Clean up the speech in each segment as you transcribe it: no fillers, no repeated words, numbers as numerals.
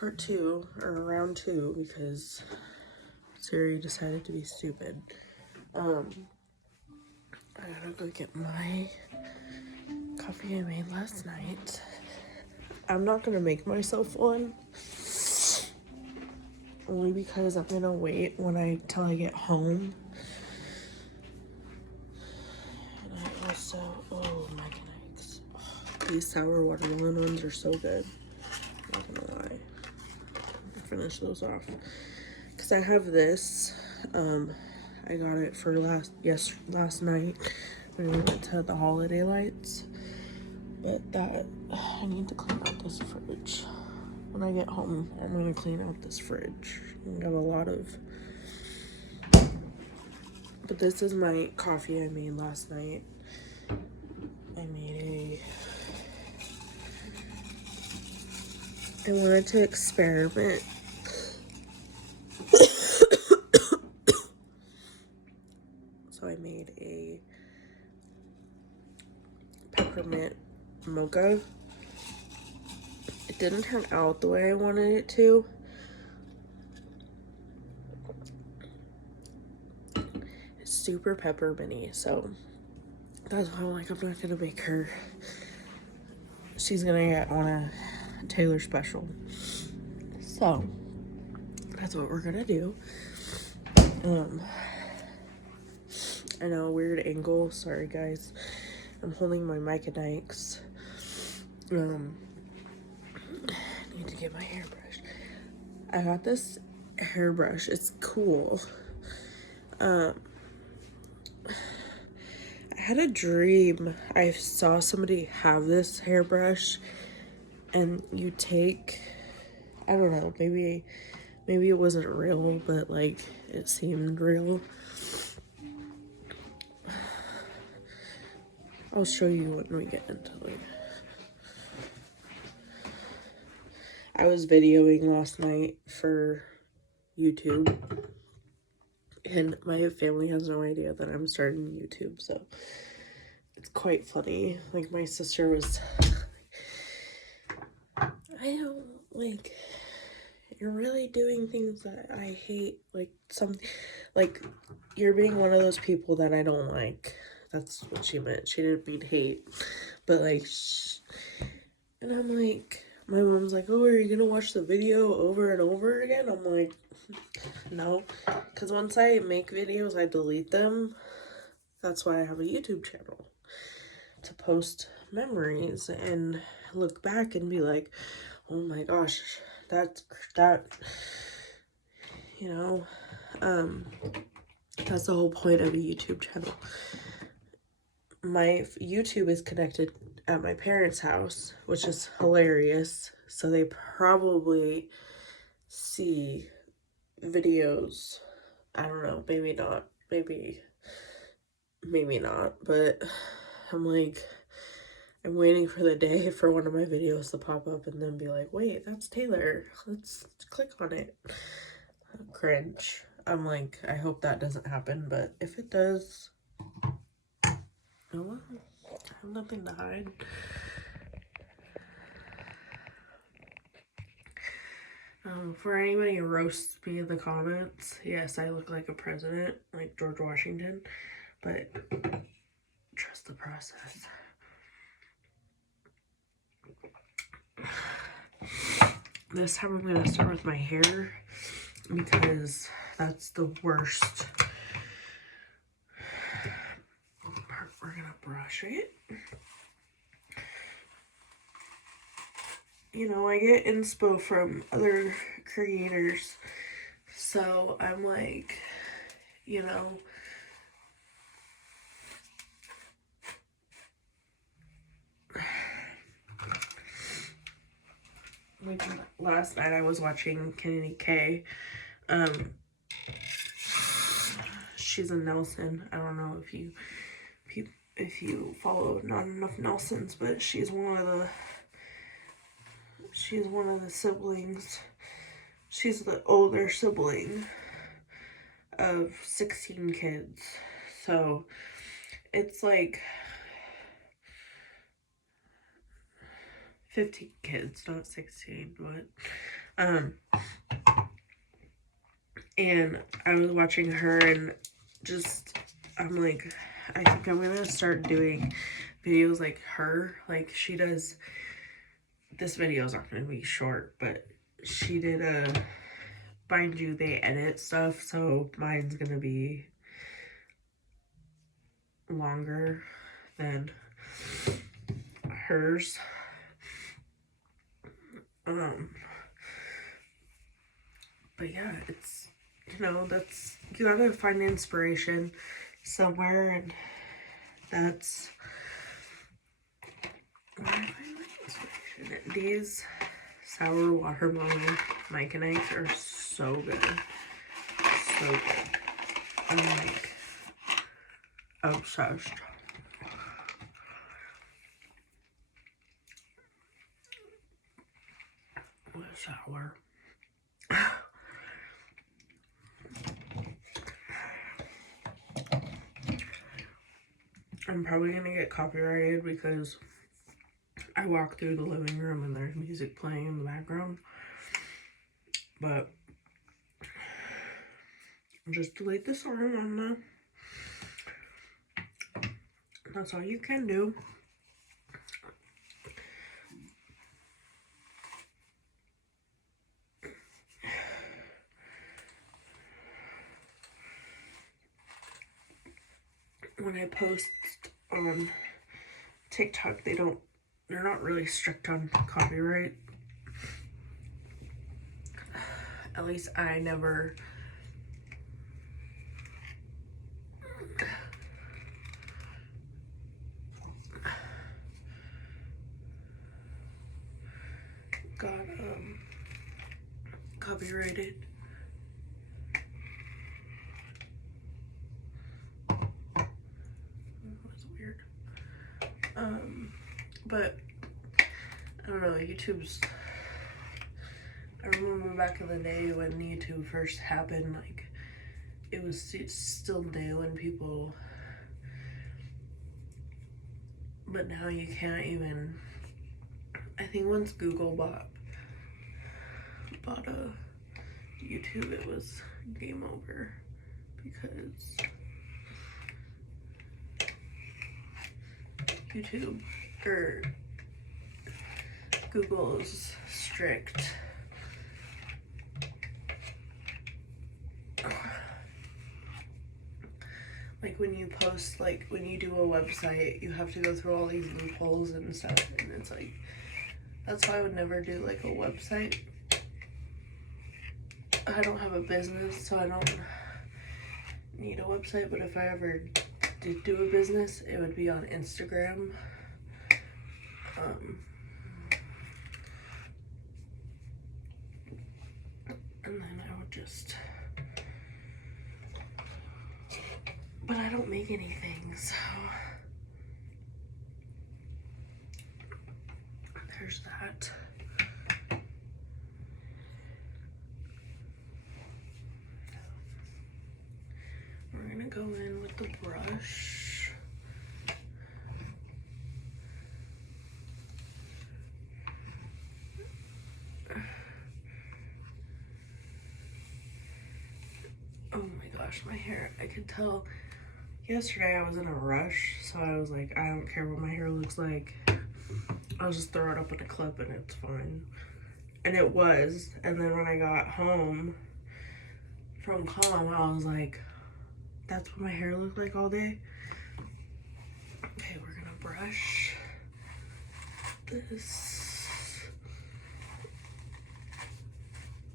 part 2 or round 2 because Siri decided to be stupid. I gotta go get my coffee I made last night. I'm not gonna make myself one, only because I'm gonna wait till I get home. And I also, oh my goodness, these sour watermelon ones are so good. I'm not gonna lie. I'll finish those off because I have this. I got it for last night when we went to the holiday lights. But that, I need to clean out this fridge. When I get home, I'm gonna clean out this fridge. I have a lot of, but this is my coffee I made last night. I wanted to experiment. So I made a peppermint mocha. It didn't turn out the way I wanted it to. It's super pepperminty, so that's why I'm like, I'm not gonna make her. She's gonna get on a Taylor special. So that's what we're gonna do. I know, a weird angle. Sorry guys. I'm holding my Micah Nikes. I need to get my hairbrush. I got this hairbrush. It's cool. I had a dream. I saw somebody have this hairbrush, and you take, I don't know, maybe it wasn't real, but like it seemed real. I'll show you when we get into it. I was videoing last night for YouTube, and my family has no idea that I'm starting YouTube, so it's quite funny. Like, my sister was, I don't, like, you're really doing things that I hate, like, you're being one of those people that I don't like. That's what she meant. She didn't mean hate, but like, and I'm like, my mom's like, oh, are you gonna watch the video over and over again? I'm like, no, because once I make videos, I delete them. That's why I have a YouTube channel, to post memories and look back and be like, oh my gosh, that, you know, that's the whole point of a YouTube channel. My YouTube is connected at my parents' house, which is hilarious. So they probably see videos. I don't know, maybe not. Maybe not. But I'm like, I'm waiting for the day for one of my videos to pop up and then be like, wait, that's Taylor. Let's click on it. Cringe. I'm like, I hope that doesn't happen, but if it does, oh well, I have nothing to hide. For anybody who roasts me in the comments, yes, I look like a president, like George Washington, but trust the process. This time I'm going to start with my hair because that's the worst part. We're going to brush it. You know, I get inspo from other creators, so I'm like, you know, like last night I was watching Kennedy K. She's a Nelson. I don't know if you follow Not Enough Nelsons, but she's one of the siblings. She's the older sibling of 16 kids. So it's like 15 kids, not 16, but Um, and I was watching her and just, I'm like, I think I'm gonna start doing videos like her. Like she does, this video is not gonna be short, but she did a, mind you, they edit stuff, so mine's gonna be longer than hers. But yeah, it's, you know, that's, you gotta find inspiration somewhere, and that's where I find my inspiration. These sour watermelon Micanites are so good. So good. I'm like obsessed. With sour. I'm probably gonna get copyrighted because I walk through the living room and there's music playing in the background. But just delete the song on the, that's all you can do. When I post on TikTok, they're not really strict on copyright. At least I never got copyrighted. That's weird. But I don't know, YouTube's, I remember back in the day when YouTube first happened, like it was still new and people, but now you can't even, I think once Google bought a YouTube, it was game over because YouTube or Google is strict. Like when you post, like when you do a website, you have to go through all these loopholes and stuff, and it's like, that's why I would never do like a website. I don't have a business, so I don't need a website, but if I ever did do a business, it would be on Instagram. And then I would just, but I don't make anything, so there's that. We're gonna go in with the brush. Oh my gosh, my hair, I could tell yesterday I was in a rush, so I was like, I don't care what my hair looks like. I'll just throw it up in a clip and it's fine. And it was. And then when I got home from Calm, I was like, that's what my hair looked like all day. Okay, we're gonna brush this.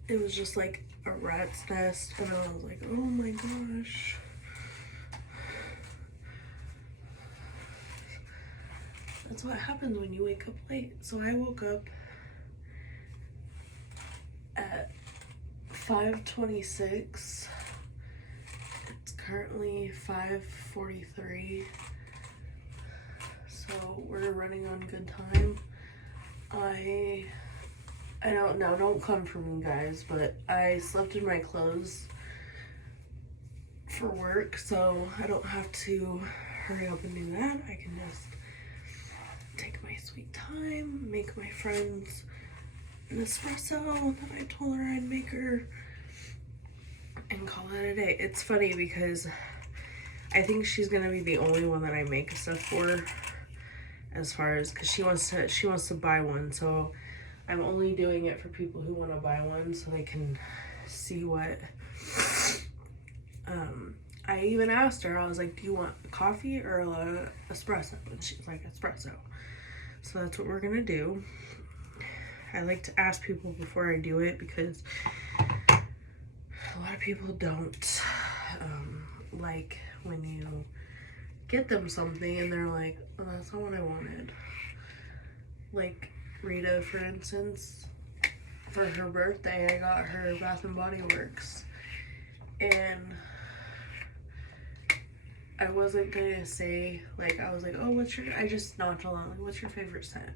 It was just like a rat's nest, and I was like, oh my gosh. That's what happens when you wake up late. So I woke up at 5:26. It's currently 5:43. So we're running on good time. I don't know, don't come for me guys, but I slept in my clothes for work, so I don't have to hurry up and do that. I can just take my sweet time, make my friends an espresso that I told her I'd make her and call it a day. It's funny because I think she's gonna be the only one that I make stuff for, as far as, because she wants to buy one, so I'm only doing it for people who want to buy one so they can see what. I even asked her, I was like, do you want coffee or a espresso? And she's like, espresso. So that's what we're gonna do. I like to ask people before I do it because a lot of people don't like when you get them something and they're like, oh, that's not what I wanted. Like Rita, for instance, for her birthday, I got her Bath and Body Works, and I wasn't gonna say, like, I was like, oh, I just nonchalant, like, what's your favorite scent?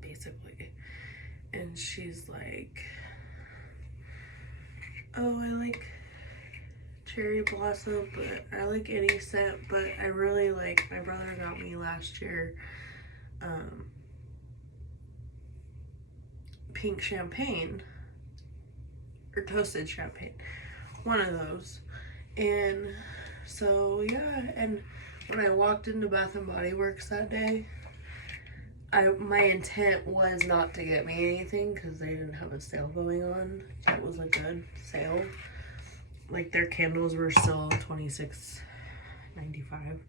Basically. And she's like, oh, I like cherry blossom, but I like any scent, but I really like, my brother got me last year, pink champagne, or toasted champagne, one of those. And so yeah, and when I walked into Bath and Body Works that day, my intent was not to get me anything because they didn't have a sale going on. It was a good sale. Like their candles were still $26.95. I'm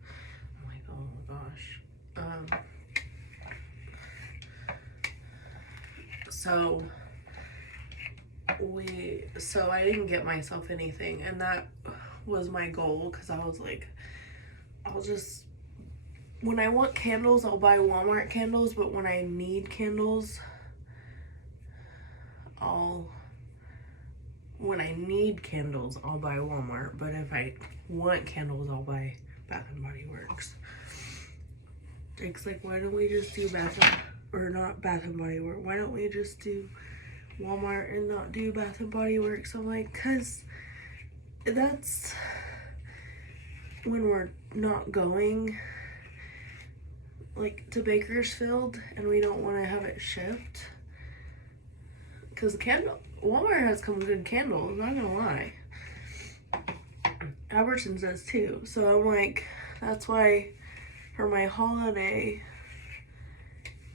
like, oh my gosh. So I didn't get myself anything, and that was my goal, because I was like, when I want candles, I'll buy Walmart candles, but when I need candles, I'll buy Walmart, but if I want candles, I'll buy Bath and Body Works. It's like, why don't we just do not Bath and Body Works? Why don't we just do Walmart and not do Bath and Body Works? I'm like, cause that's when we're not going like to Bakersfield and we don't want to have it shipped. Cause Walmart has some good candles, not gonna lie. Albertsons does too. So I'm like, that's why for my holiday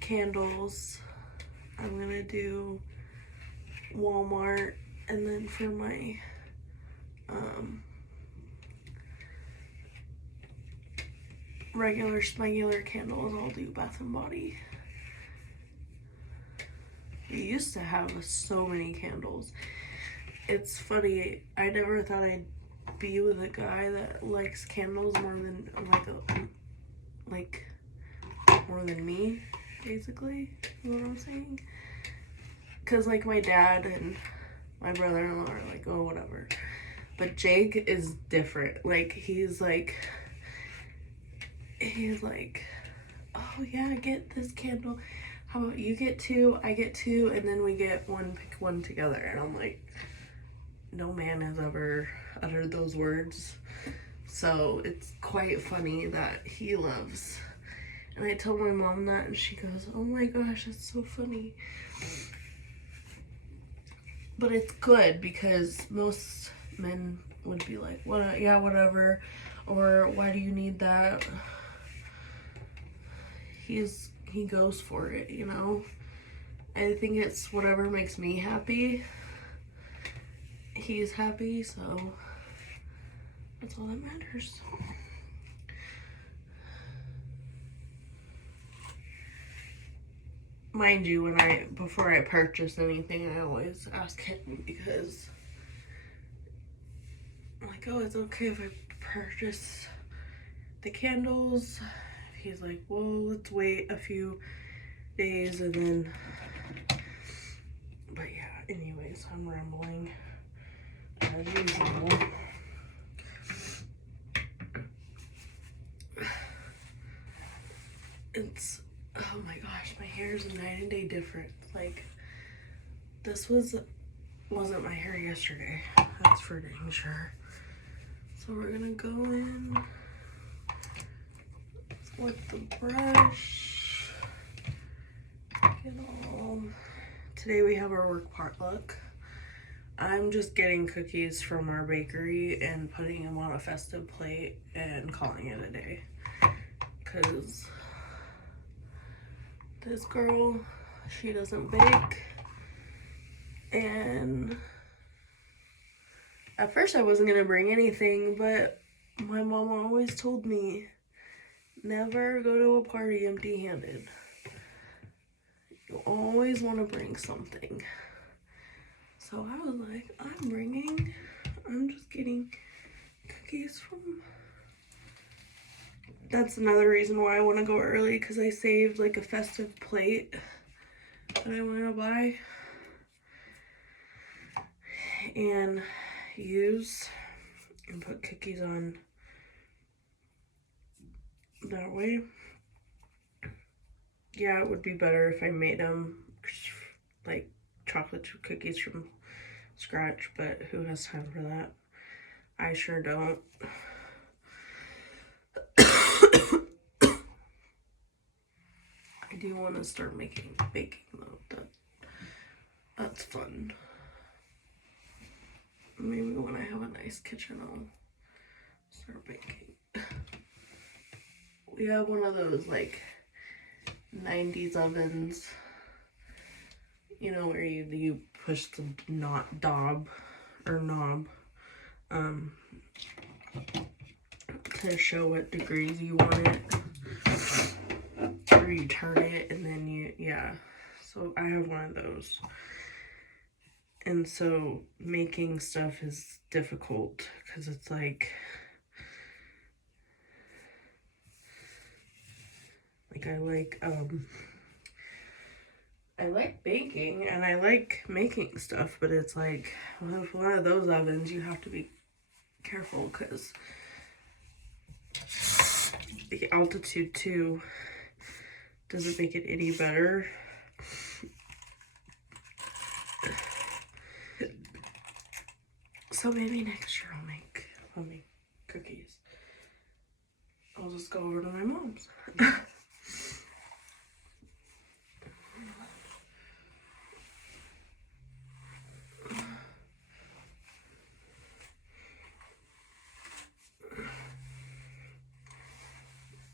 candles, I'm gonna do Walmart, and then for my regular smegular candles, I'll do Bath and Body. We used to have so many candles. It's funny, I never thought I'd be with a guy that likes candles more than more than me, basically, you know what I'm saying? Because like my dad and my brother-in-law are like, oh, whatever. But Jake is different. Like, he's like, oh yeah, get this candle. How about you get two, I get two, and then we get one, pick one together. And I'm like, no man has ever uttered those words. So it's quite funny that he loves. And I told my mom that, and she goes, oh my gosh, that's so funny. But it's good, because most men would be like, what? Yeah, whatever. Or why do you need that? He goes for it, you know? I think it's whatever makes me happy. He's happy, so that's all that matters. Mind you, before I purchase anything, I always ask him, because I'm like, oh, it's okay if I purchase the candles. He's like, well, let's wait a few days, and then, but yeah, anyways, I'm rambling as usual. It's, oh my gosh, my hair is a night and day difference. Like, this wasn't my hair yesterday, that's for dang sure. So we're gonna go in with the brush, get all Today we have our work potluck. I'm just getting cookies from our bakery and putting them on a festive plate and calling it a day. Because this girl, she doesn't bake. And at first I wasn't going to bring anything, but my mom always told me, never go to a party empty-handed. You always want to bring something. So I was like, I'm just getting cookies from... That's another reason why I want to go early, because I saved like a festive plate that I want to buy and use and put cookies on that way. Yeah, it would be better if I made them like chocolate chip cookies from scratch, but who has time for that? I sure don't. I do want to start baking though. That's fun. Maybe when I have a nice kitchen, I'll start baking. We have one of those like 90s ovens, you know, where you push the knob to show what degrees you want it, or you turn it and then yeah. So I have one of those. And so making stuff is difficult because it's like I like baking and I like making stuff, but it's like with one of those ovens you have to be careful because the altitude too doesn't make it any better. So maybe next year I'll make cookies. I'll just go over to my mom's.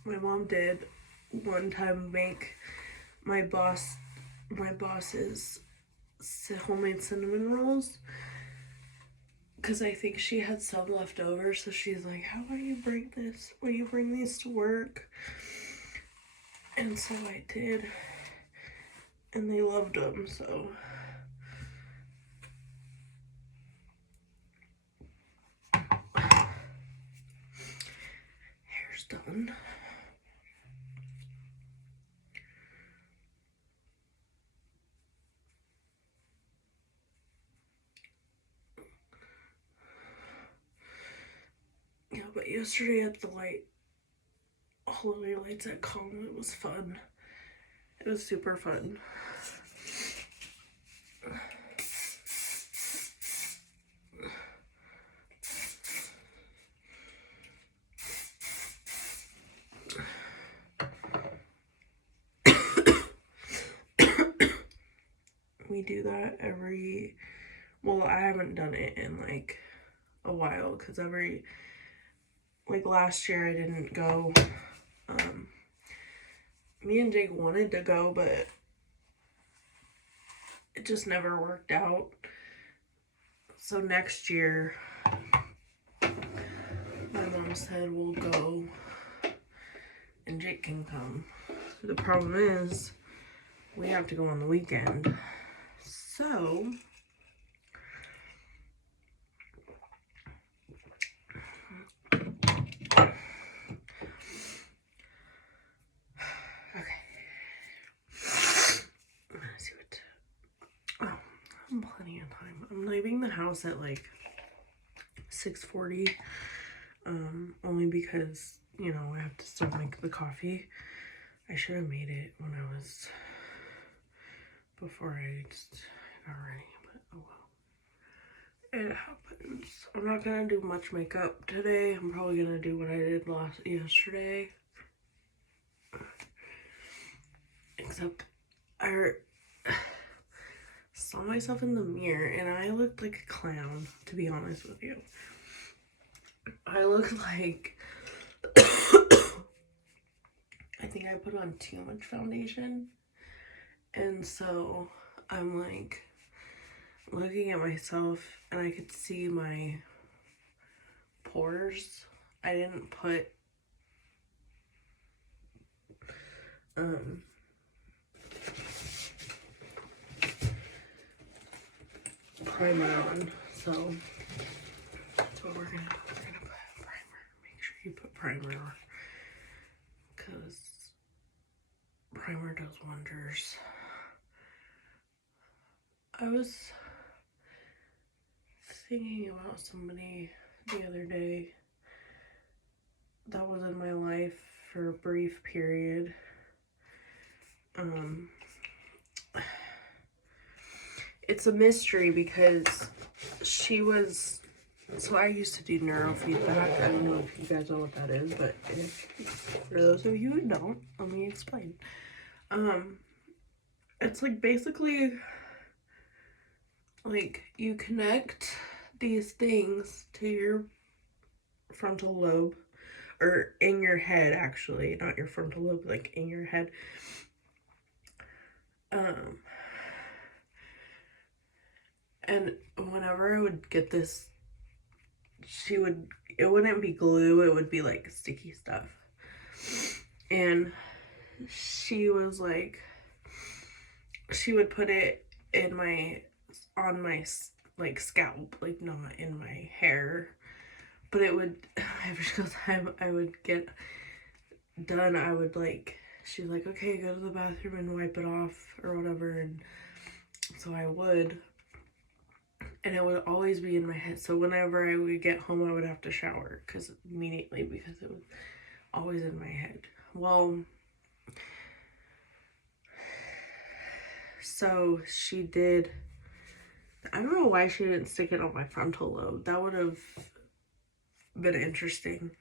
My mom did one time make my boss's homemade cinnamon rolls, because I think she had some left over, so she's like, how will you bring this? Will you bring these to work? And so I did, and they loved them, so. Hair's done. Yeah, but yesterday at the holiday lights at Calm, it was fun. It was super fun. We do that well, I haven't done it in like a while, because like last year I didn't go. Me and Jake wanted to go, but it just never worked out. So next year, my mom said we'll go and Jake can come. The problem is we have to go on the weekend. So plenty of time. I'm leaving the house at like 6:40, only because, you know, I have to still make the coffee. I should have made it when I was, before I just got ready, but oh well. It happens. I'm not gonna do much makeup today. I'm probably gonna do what I did yesterday. Except saw myself in the mirror and I looked like a clown, to be honest with you. I looked like I think I put on too much foundation. And so I'm like looking at myself and I could see my pores. I didn't put primer on, so that's what we're gonna put primer. Make sure you put primer on, because primer does wonders. I was thinking about somebody the other day that was in my life for a brief period. It's a mystery because she was, so I used to do neurofeedback. I don't know if you guys know what that is, but for those of you who don't, let me explain. It's like basically like you connect these things to your frontal lobe, or in your head actually, not your frontal lobe, like in your head. And whenever I would get this, it wouldn't be glue, it would be like sticky stuff. And she was like, she would put it on my like scalp, like not in my hair. But it would, every single time I would get done, I would like, she's like, okay, go to the bathroom and wipe it off or whatever. And so I would. And it would always be in my head. So whenever I would get home, I would have to shower immediately because it was always in my head. Well, so she did. I don't know why she didn't stick it on my frontal lobe. That would have been interesting.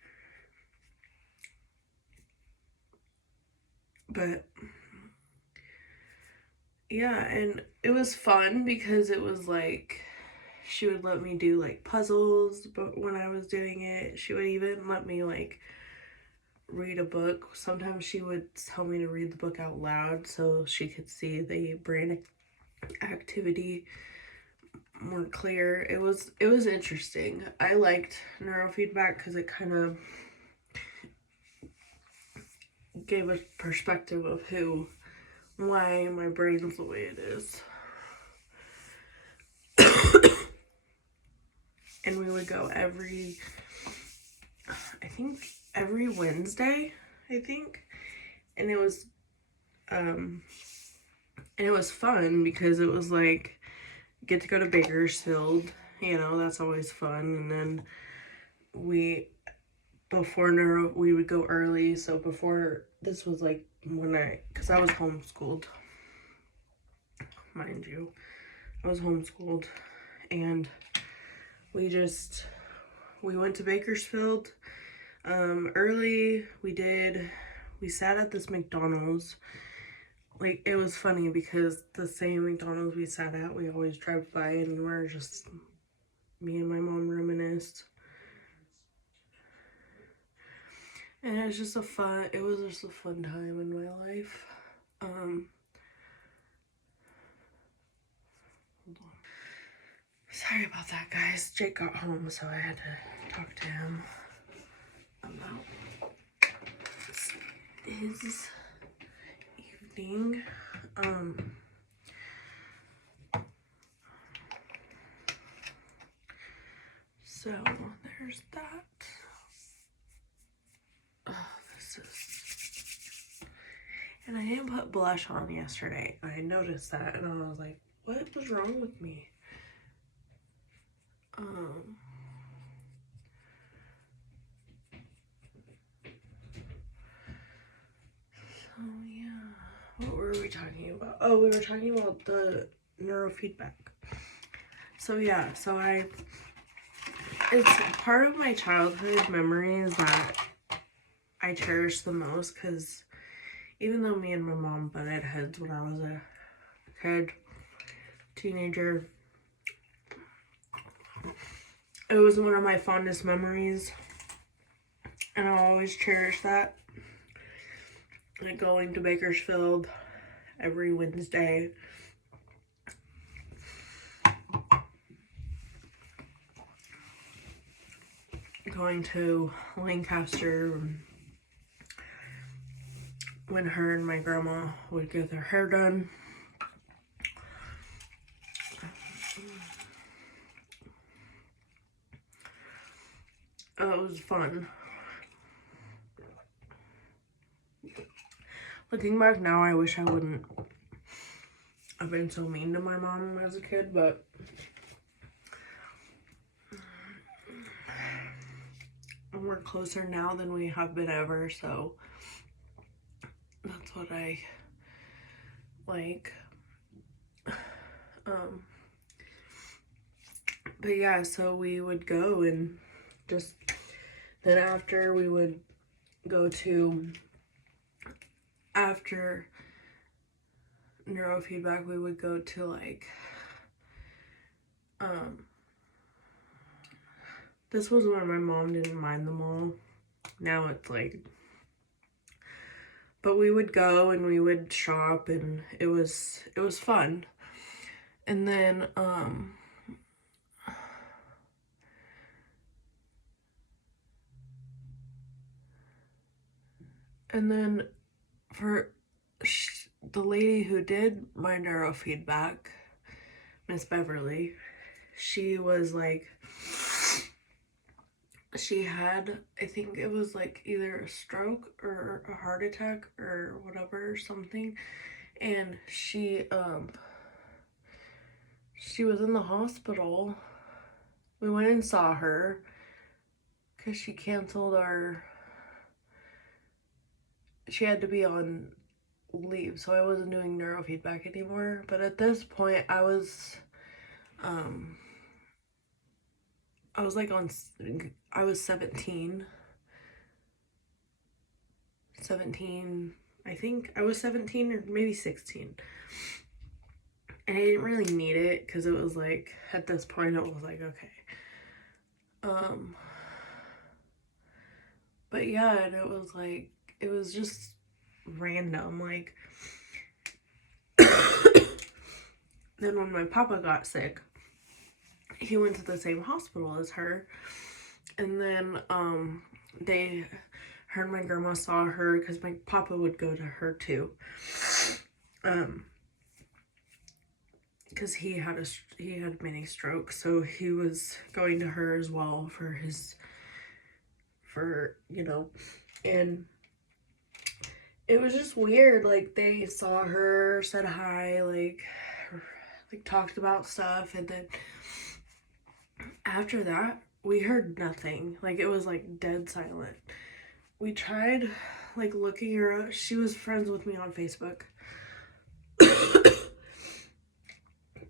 But yeah, and it was fun because it was like, she would let me do like puzzles, but when I was doing it, she would even let me like read a book. Sometimes she would tell me to read the book out loud so she could see the brain activity more clear. It was interesting. I liked neurofeedback because it kind of gave a perspective of why my brain's the way it is. And we would go every Wednesday, and it was fun because it was like, get to go to Bakersfield, that's always fun. And then we would go early, so before, this was like because I was homeschooled, mind you, I was homeschooled, and we went to Bakersfield early. We sat at this McDonald's. Like, it was funny because the same McDonald's we sat at, we always drive by, and we're just, me and my mom reminisced. And it was just a fun time in my life. Hold on. Sorry about that, guys. Jake got home, so I had to talk to him about his evening. So there's that. And I didn't put blush on yesterday. I noticed that, and I was like, what was wrong with me? So yeah, what were we talking about? Oh, we were talking about the neurofeedback. So yeah, it's part of my childhood memories that I cherish the most, because even though me and my mom butted heads when I was a kid, teenager. It was one of my fondest memories, and I'll always cherish that. Like going to Bakersfield every Wednesday. Going to Lancaster when her and my grandma would get their hair done. It was fun. Looking back now, I wish I wouldn't have been so mean to my mom as a kid, but we're closer now than we have been ever, so that's what I like. But yeah, so we would go, and just then after we would go to, after neurofeedback, we would go to like, this was when my mom didn't mind the mall. Now it's like, but we would go and we would shop, and it was fun. And then for the lady who did my neurofeedback, Miss Beverly, she was like, she had, I think it was like either a stroke or a heart attack or whatever, or something, and she was in the hospital. We went and saw her because she canceled she had to be on leave, so I wasn't doing neurofeedback anymore. But at this point, I was like I was 17, I think I was 17 or maybe 16. And I didn't really need it because it was like, at this point, it was like, okay. But yeah, and it was like, it was just random. Like, then when my papa got sick, he went to the same hospital as her. And then, her and my grandma saw her because my papa would go to her too. Because he had many strokes, so he was going to her as well and it was just weird. Like, they saw her, said hi, like talked about stuff, and then after that, we heard nothing. Like, it was like dead silent. We tried like looking her up. She was friends with me on Facebook.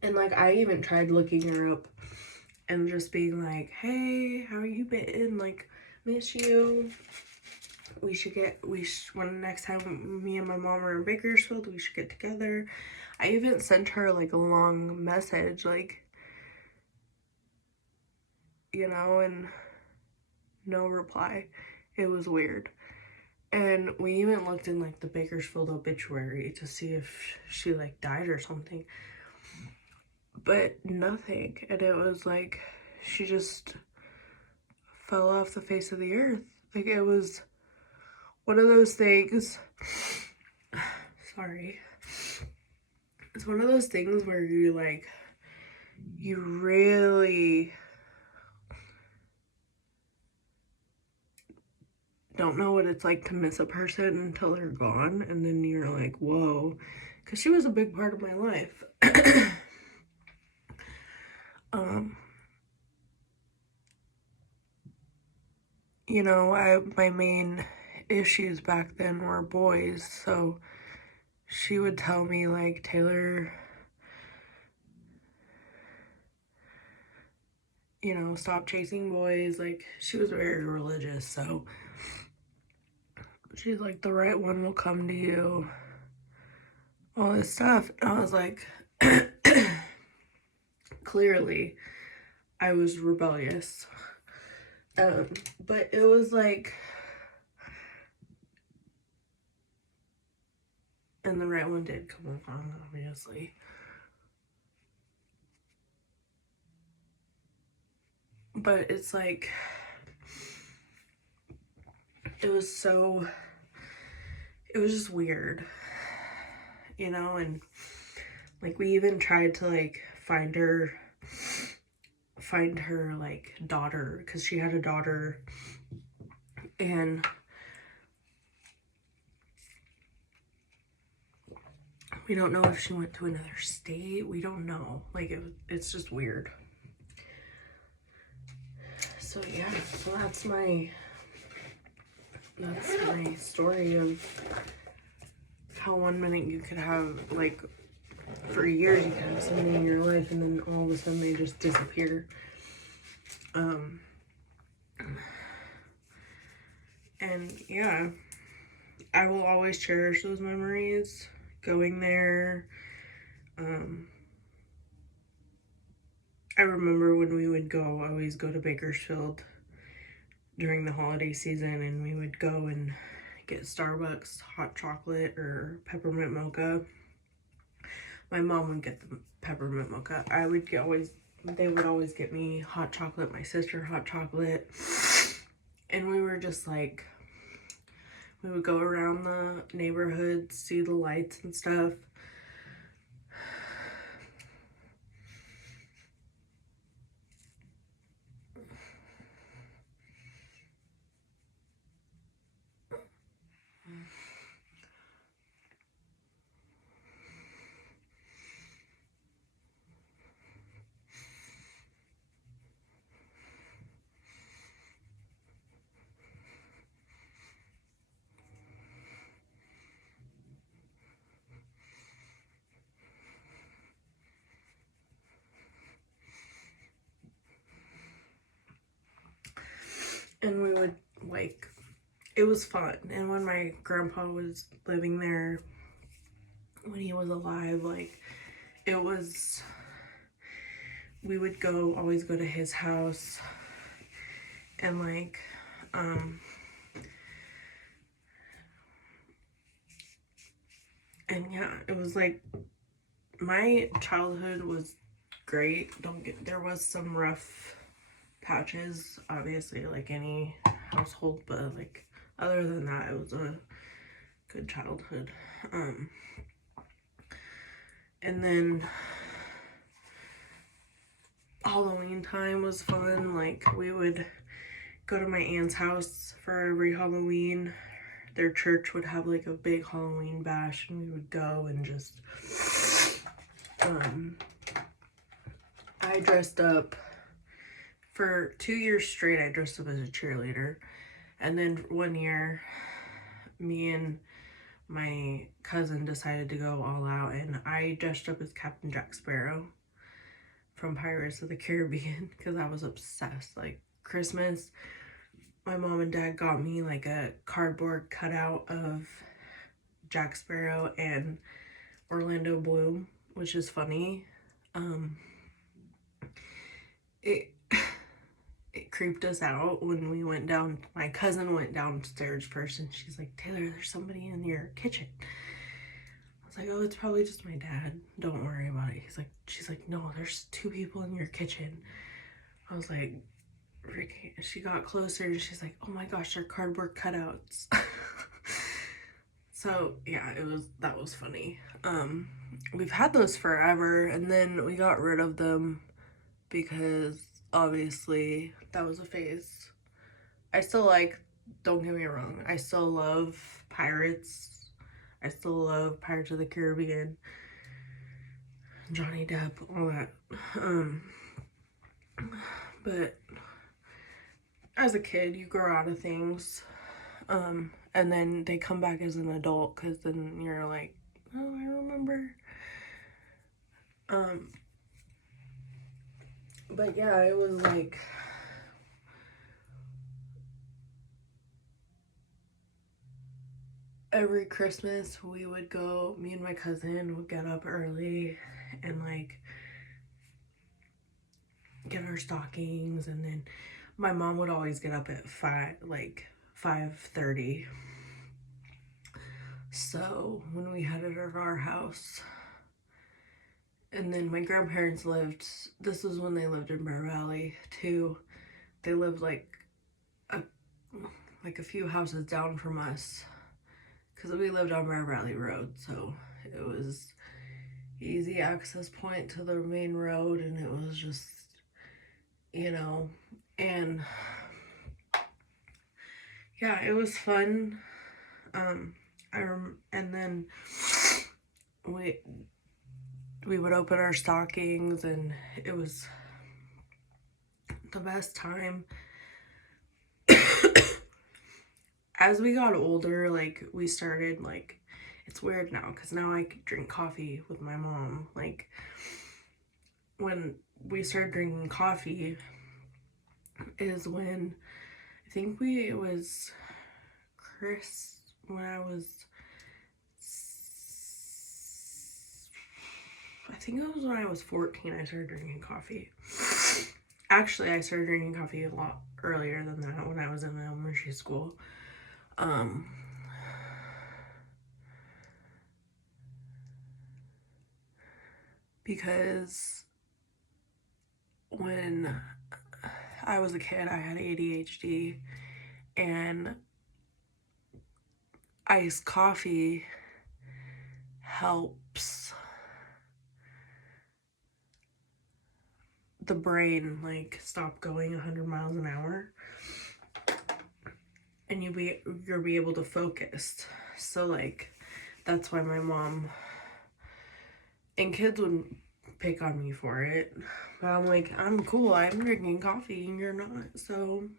And like, I even tried looking her up and just being like, hey, how you been? Like, miss you. When next time me and my mom are in Bakersfield, we should get together. I even sent her like a long message, like, and no reply. It was weird. And we even looked in like the Bakersfield obituary to see if she like died or something, but nothing. And it was like, she just fell off the face of the earth. Like, it was one of those things. Sorry. It's one of those things where you like, you really don't know what it's like to miss a person until they're gone, and then you're like, whoa, because she was a big part of my life. My main issues back then were boys, so she would tell me like, Taylor, stop chasing boys. Like, she was very religious, so she's like, the right one will come to you, all this stuff. And I was like, clearly I was rebellious. But it was like, and the right one did come along, obviously. But it's like, it was just weird, you know, and like we even tried to like find her like daughter, because she had a daughter, and we don't know if she went to another state. We don't know. Like it's just weird. So yeah, so that's my story of how one minute you could have, like, for years you could have somebody in your life, and then all of a sudden they just disappear. And yeah, I will always cherish those memories, going there. I remember when we would always go to Bakersfield during the holiday season, and we would go and get Starbucks hot chocolate or peppermint mocha. My mom would get the peppermint mocha. They would always get me hot chocolate, my sister hot chocolate. And we were just like, we would go around the neighborhood, see the lights and stuff. And we would, like, it was fun. And when my grandpa was living there, when he was alive, like, we would always go to his house, and like, and yeah, it was like, my childhood was great. There was some rough patches, obviously, like any household, but like, other than that, it was a good childhood. And then Halloween time was fun. Like, we would go to my aunt's house for every Halloween. Their church would have like a big Halloween bash, and we would go and just, I dressed up for 2 years straight. I dressed up as a cheerleader. And then one year, me and my cousin decided to go all out, and I dressed up as Captain Jack Sparrow from Pirates of the Caribbean, because I was obsessed. Like, Christmas, my mom and dad got me like a cardboard cutout of Jack Sparrow and Orlando Bloom, which is funny. It creeped us out when we went down. My cousin went downstairs first, and she's like, "Taylor, there's somebody in your kitchen." I was like, "Oh, it's probably just my dad. Don't worry about it." She's like, "No, there's 2 people in your kitchen." I was like, "Ricky." She got closer, and she's like, "Oh my gosh, they're cardboard cutouts." So yeah, that was funny. We've had those forever, and then we got rid of them because obviously that was a phase. I still don't get me wrong, I still love pirates. I still love Pirates of the Caribbean, Johnny Depp, all that. But as a kid, you grow out of things. And then they come back as an adult, because then you're like, "Oh, I remember." But yeah, it was like, every Christmas we would go, me and my cousin would get up early, and like, get our stockings, and then my mom would always get up at 5:30. So when we had it at our house, and then my grandparents lived, this was when they lived in Bear Valley too. They lived like a few houses down from us, because we lived on Bear Valley Road, so it was easy access point to the main road, and it was just, you know, and yeah, it was fun. And then we would open our stockings, and it was the best time. As we got older, like, we started, like, it's weird now, because now I drink coffee with my mom. Like, when we started drinking coffee is when, I think it was Chris, when I think it was when I was 14, I started drinking coffee. Actually, I started drinking coffee a lot earlier than that, when I was in elementary school. Because when I was a kid, I had ADHD, and iced coffee helps the brain, like, stop going 100 miles an hour, and you'll be able to focus. So, like, that's why my mom and kids would pick on me for it, but I'm like, I'm cool, I'm drinking coffee and you're not. So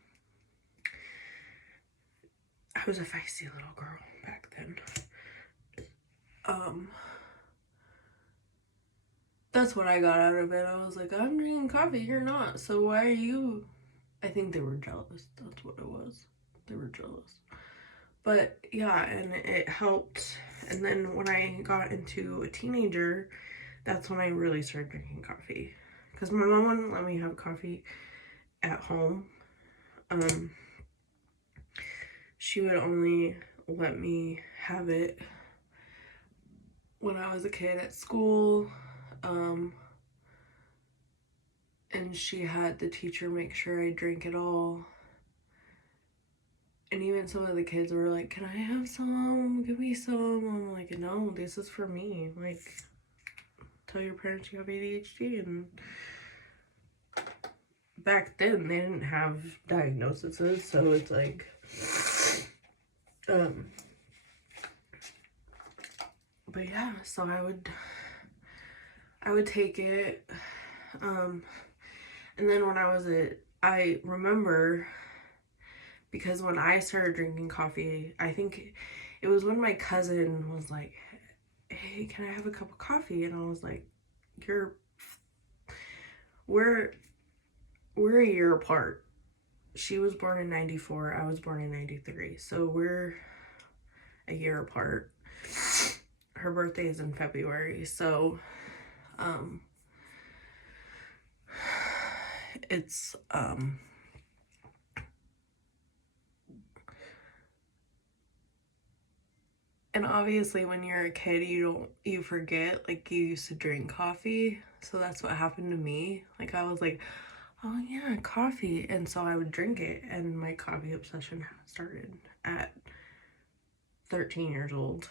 I was a feisty little girl back then. That's what I got out of it. I was like, I'm drinking coffee, you're not, so why are you? I think they were jealous. That's what it was. They were jealous. But yeah, and it helped. And then when I got into a teenager, that's when I really started drinking coffee, because my mom wouldn't let me have coffee at home. She would only let me have it when I was a kid at school. And she had the teacher make sure I drank it all. And even some of the kids were like, can I have some? Give me some. I'm like, no, this is for me. Like, tell your parents you have ADHD. And back then, they didn't have diagnoses, so it's like, but yeah, so I would take it, and then when I remember, because when I started drinking coffee, I think it was when my cousin was like, hey, can I have a cup of coffee? And I was like, we're a year apart. She was born in 94, I was born in 93, so we're a year apart. Her birthday is in February, so it's and obviously when you're a kid, you forget, like, you used to drink coffee. So that's what happened to me. Like, I was like, oh yeah, coffee, and so I would drink it, and my coffee obsession started at 13 years old,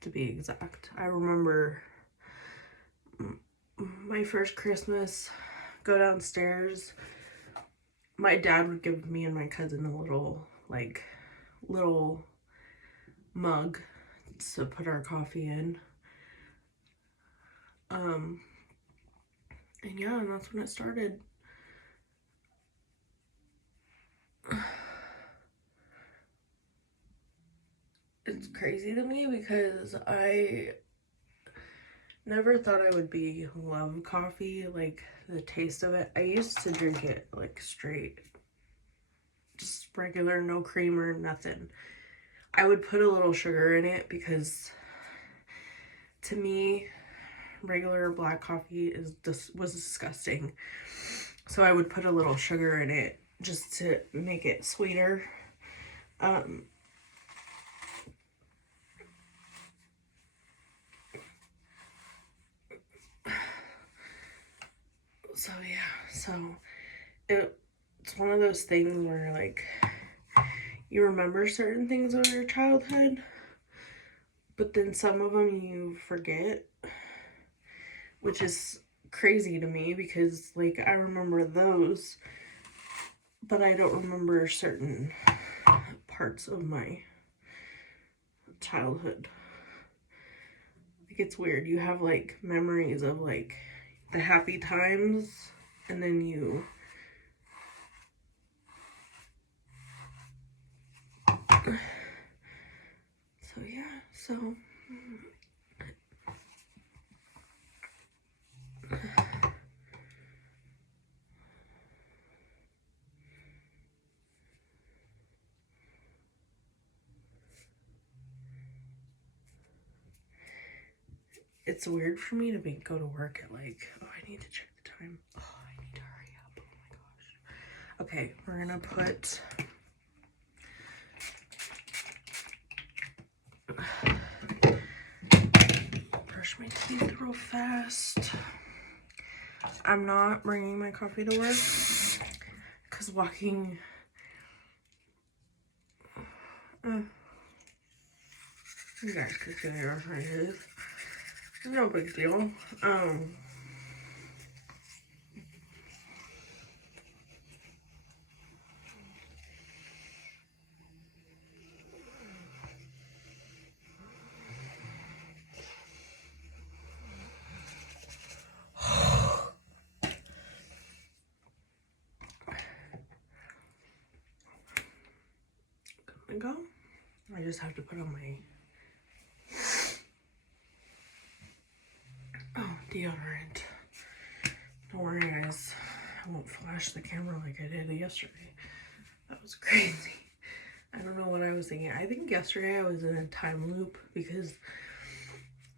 to be exact. I remember my first Christmas, go downstairs, my dad would give me and my cousin a little mug to put our coffee in. And yeah, and that's when it started. It's crazy to me because I never thought I would love coffee, like the taste of it. I used to drink it like straight, just regular, no creamer, nothing. I would put a little sugar in it because to me, regular black coffee was disgusting. So I would put a little sugar in it just to make it sweeter. So yeah, so it's one of those things where like you remember certain things of your childhood, but then some of them you forget, which is crazy to me because like I remember those, but I don't remember certain parts of my childhood. Like it's weird. You have like memories of like the happy times, and then you so yeah, so it's weird for me to go to work at like, oh, I need to check the time. Oh, I need to hurry up. Oh my gosh. Okay, we're gonna put brush my teeth real fast. I'm not bringing my coffee to work because walking you guys can see how it is. No big deal. Gonna go. I just have to put on my deodorant. Don't worry, guys. I won't flash the camera like I did yesterday. That was crazy. I don't know what I was thinking. I think yesterday I was in a time loop because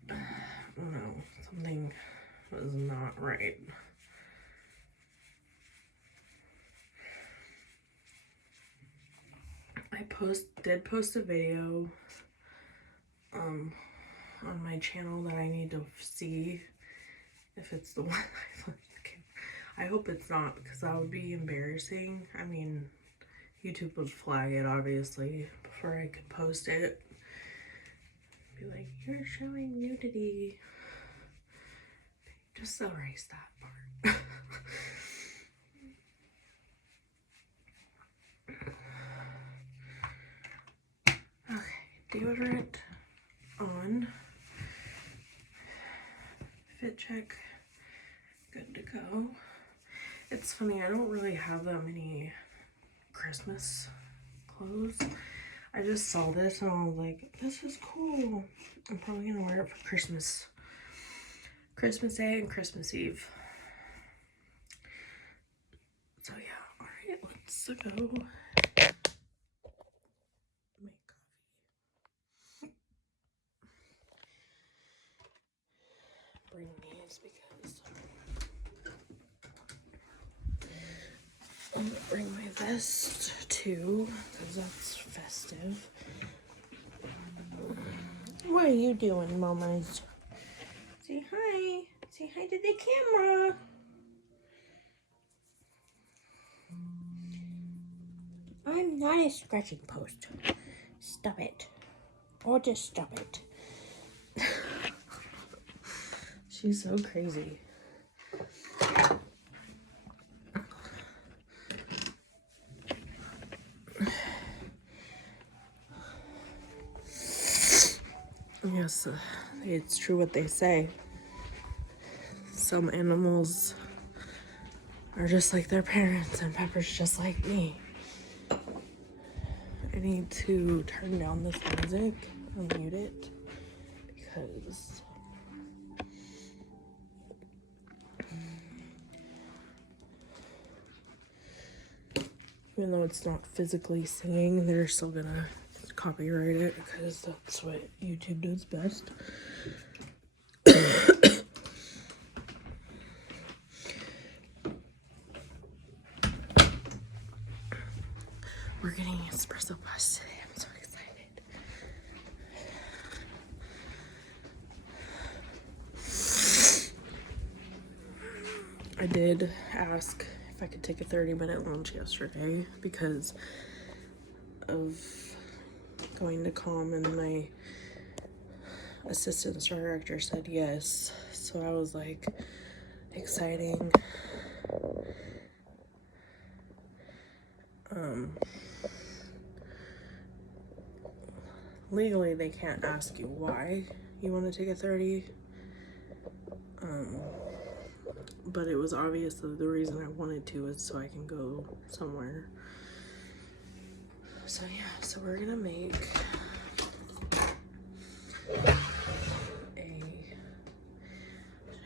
I don't know, something was not right. I did post a video on my channel that I need to see if it's the one I hope it's not, because that would be embarrassing. I mean, YouTube would flag it obviously before I could post it. Be like, you're showing nudity. Just erase that part. Okay, deodorant on. Fit check. Good to go. It's funny, I don't really have that many Christmas clothes. I just saw this and I was like, this is cool. I'm probably gonna wear it for Christmas. Christmas Day and Christmas Eve. So yeah, alright, let's go. Make coffee. Bring these because I'm gonna bring my vest too, because that's festive. What are you doing, mamas? Say hi. Say hi to the camera. I'm not a scratching post. Stop it. Or just stop it. She's so crazy. Yes, it's true what they say. Some animals are just like their parents, and Pepper's just like me. I need to turn down this music and mute it because even though it's not physically singing, they're still gonna copyright it because that's what YouTube does best. We're getting espresso bus today. I'm so excited. I did ask if I could take a 30-minute lunch yesterday because of going to comm, and my assistant star director said yes. So I was like, exciting. Legally they can't ask you why you want to take a 30. But it was obvious that the reason I wanted to is so I can go somewhere. So yeah, so we're gonna make should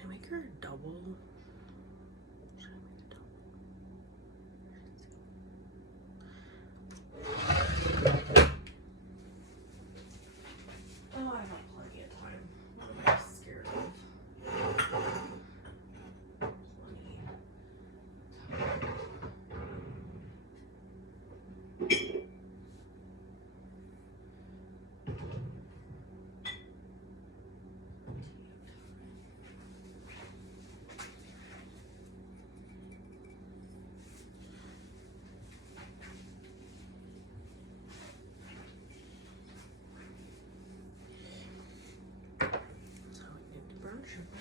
I make her a double? Should I make a double? Oh, I have plenty of time. What am I scared of? So we need to burn sugar.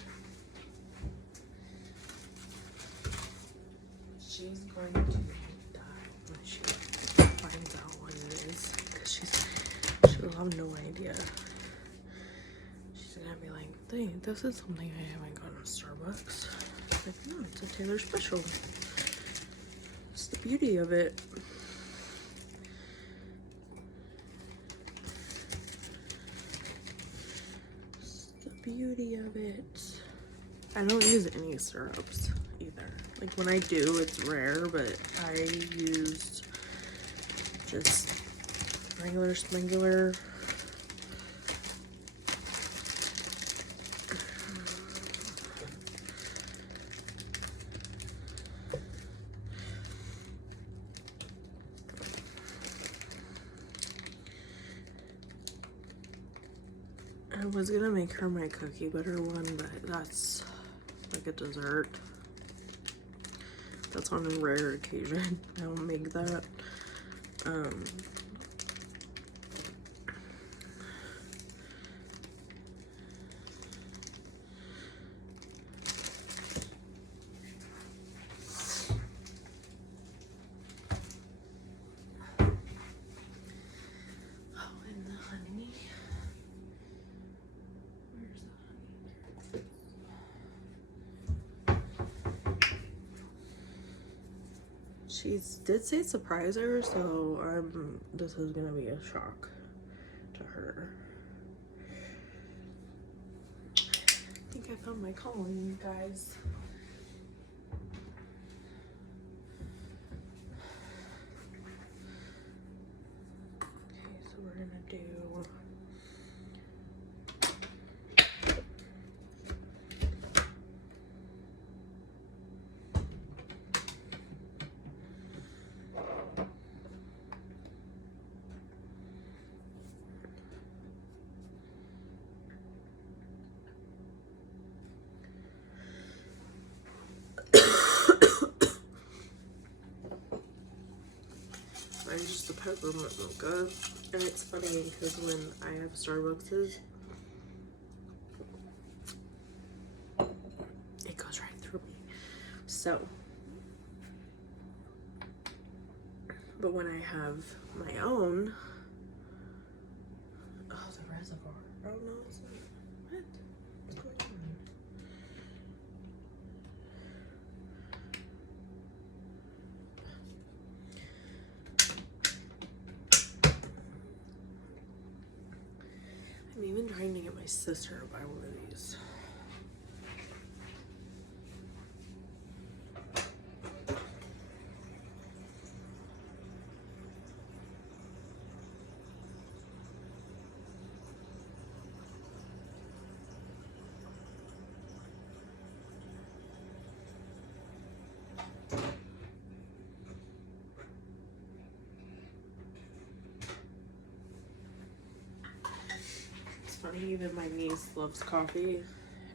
She's going to die when she finds out what it is, because she'll have no idea. She's gonna be like, dang, this is something I haven't gotten at Starbucks. Like, no, it's a Taylor special. It's the beauty of it. It's the beauty of it. I don't use any syrups either. Like, when I do, it's rare, but I used just regular smuggler. I was gonna make her my cookie butter one, but that's like a dessert. That's on a rare occasion. I don't make that. Oh, and the honey. Where's the honey? She did say surprise her, so this is gonna be a shock to her. I think I found my calling, you guys. Okay, so we're gonna do mine's just the peppermint mocha. And it's funny because when I have Starbucks's, it goes right through me. So, but when I have my own, oh, the reservoir. Oh no, it's not. What? What's going on? I'm even trying to get my sister to buy one of these. funny. Even my niece loves coffee,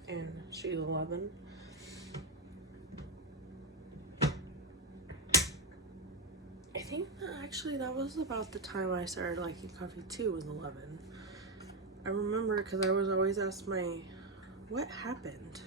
and she's 11. I think that actually that was about the time I started liking coffee too, was 11. I remember because I was always asked what happened?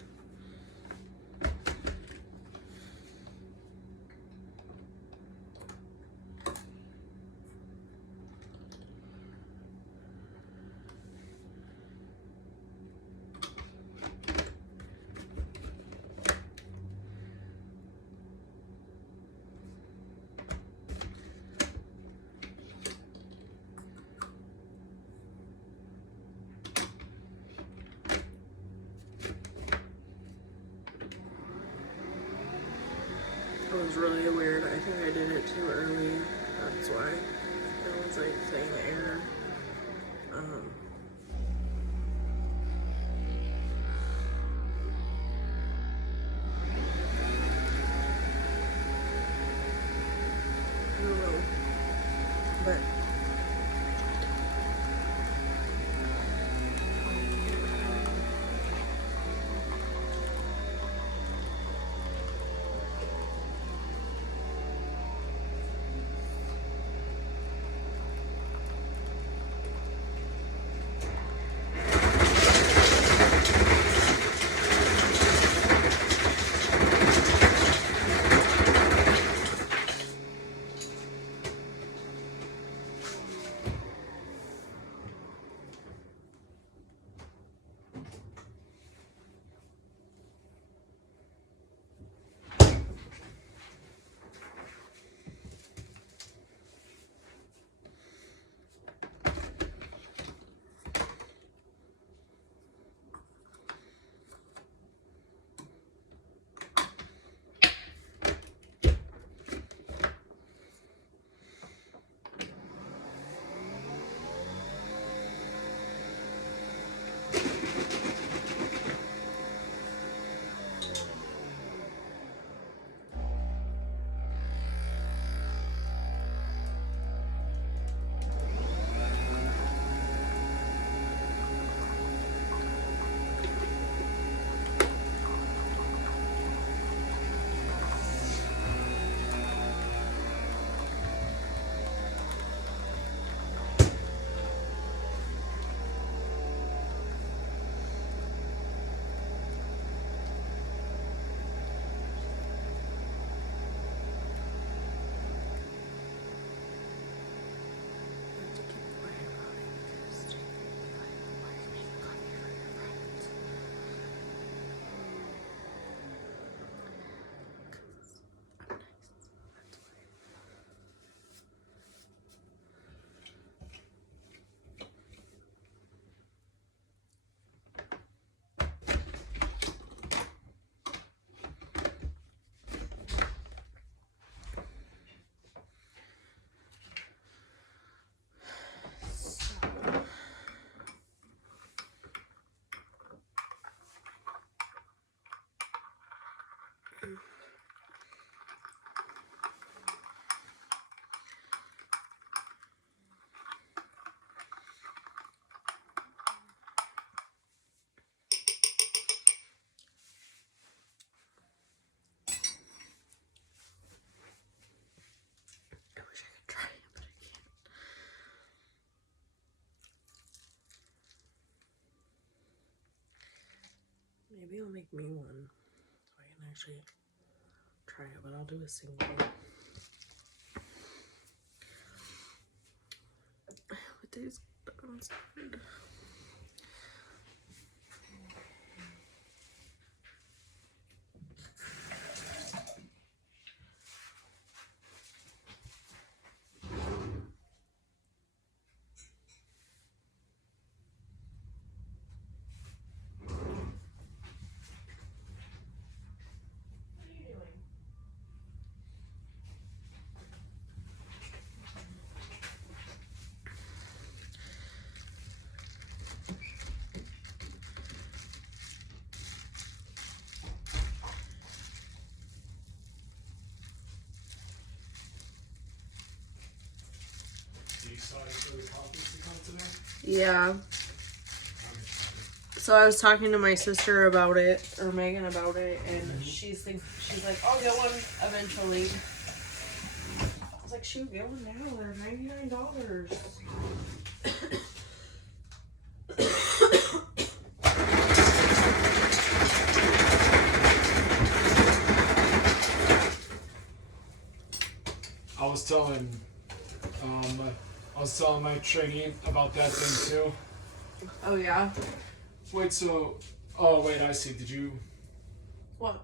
It was really weird. I think I did it too early. That's why it was like saying error. I don't know. But I wish I could try it, but I can't. Maybe I'll make me one so I can actually try it, but I'll do a single. What days? Good. You decided for the coffees to come today? Yeah. I'm So I was talking to my sister about it, or Megan about it, and she's like, I'll get one eventually. I was like, shoot, get one now. They're $99. I was telling my trainee about that thing too. Oh yeah. Wait, so, oh wait, I see. Did you? What?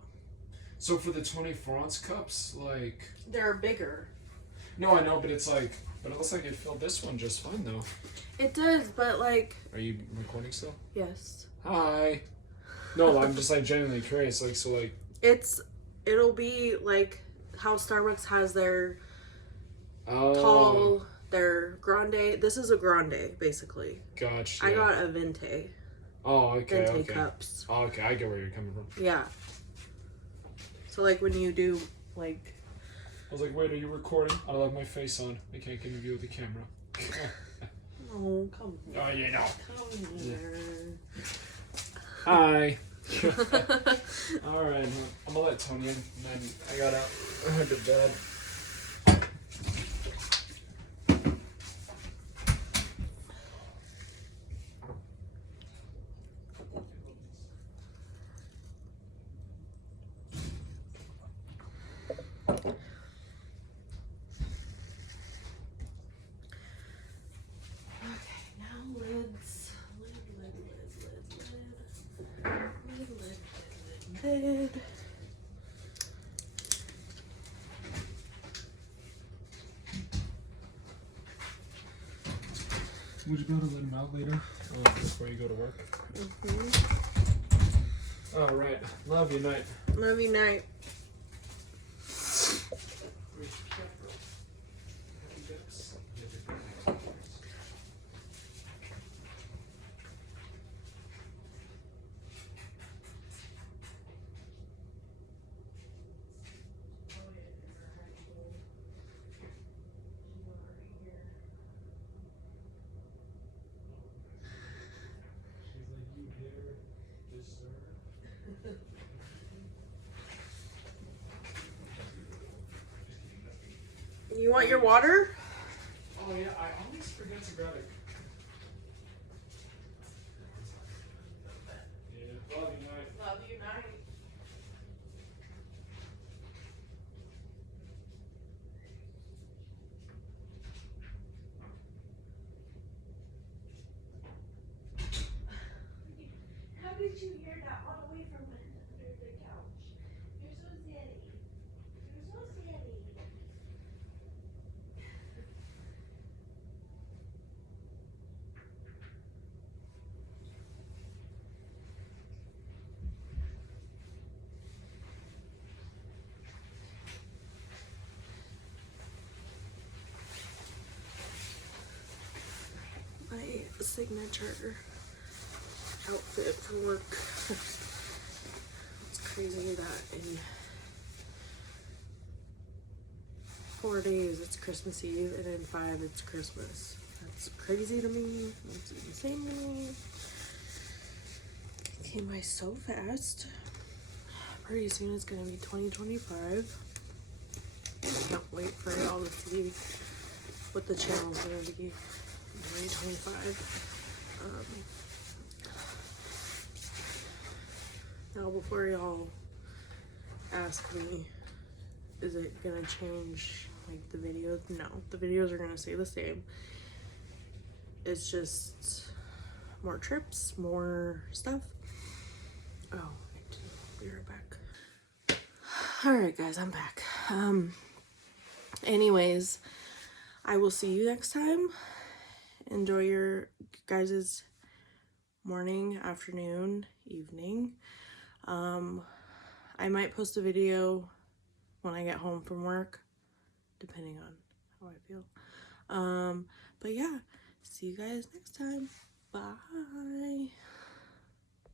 So for the 24-ounce cups, like. They're bigger. No, I know, but it's like, but it looks like it filled this one just fine though. It does, but like. Are you recording still? Yes. Hi. No, I'm just like genuinely curious. Like, so like. It'll be like how Starbucks has their Oh. tall, their grande. This is a grande, basically. Gotcha. I got a venti. Oh, okay. Venti Okay. cups. Oh, okay, I get where you're coming from. Yeah. So like when you do like. I was like, wait, are you recording? I have my face on. I can't get a view of the camera. Oh, come here. Oh, you know. Come here. Hi. Alright, I'm gonna let Tony in, and then I gotta head to bed. Lid. Would you be able to let him out later? Before you go to work? Alright. Love you, night. Love you, night. You want your water? Oh yeah, I always forget to grab it. Yeah, love you, night. Love you, night. How did you hear that all the way from under the couch? You're so silly. You're so silly. My signature outfit for work. It's crazy that in 4 days it's Christmas Eve and in 5 it's Christmas. That's crazy to me. That's insane to me. It came by so fast. Pretty soon it's gonna be 2025. I can't wait for y'all to see what the channel's gonna be in 2025. Now before y'all ask me, is it gonna change like the videos? No, the videos are gonna stay the same. It's just more trips, more stuff. Oh, wait, be right back. Alright guys, I'm back. Anyways, I will see you next time. Enjoy your guys' morning, afternoon, evening. I might post a video when I get home from work, depending on how I feel. But yeah, see you guys next time. Bye.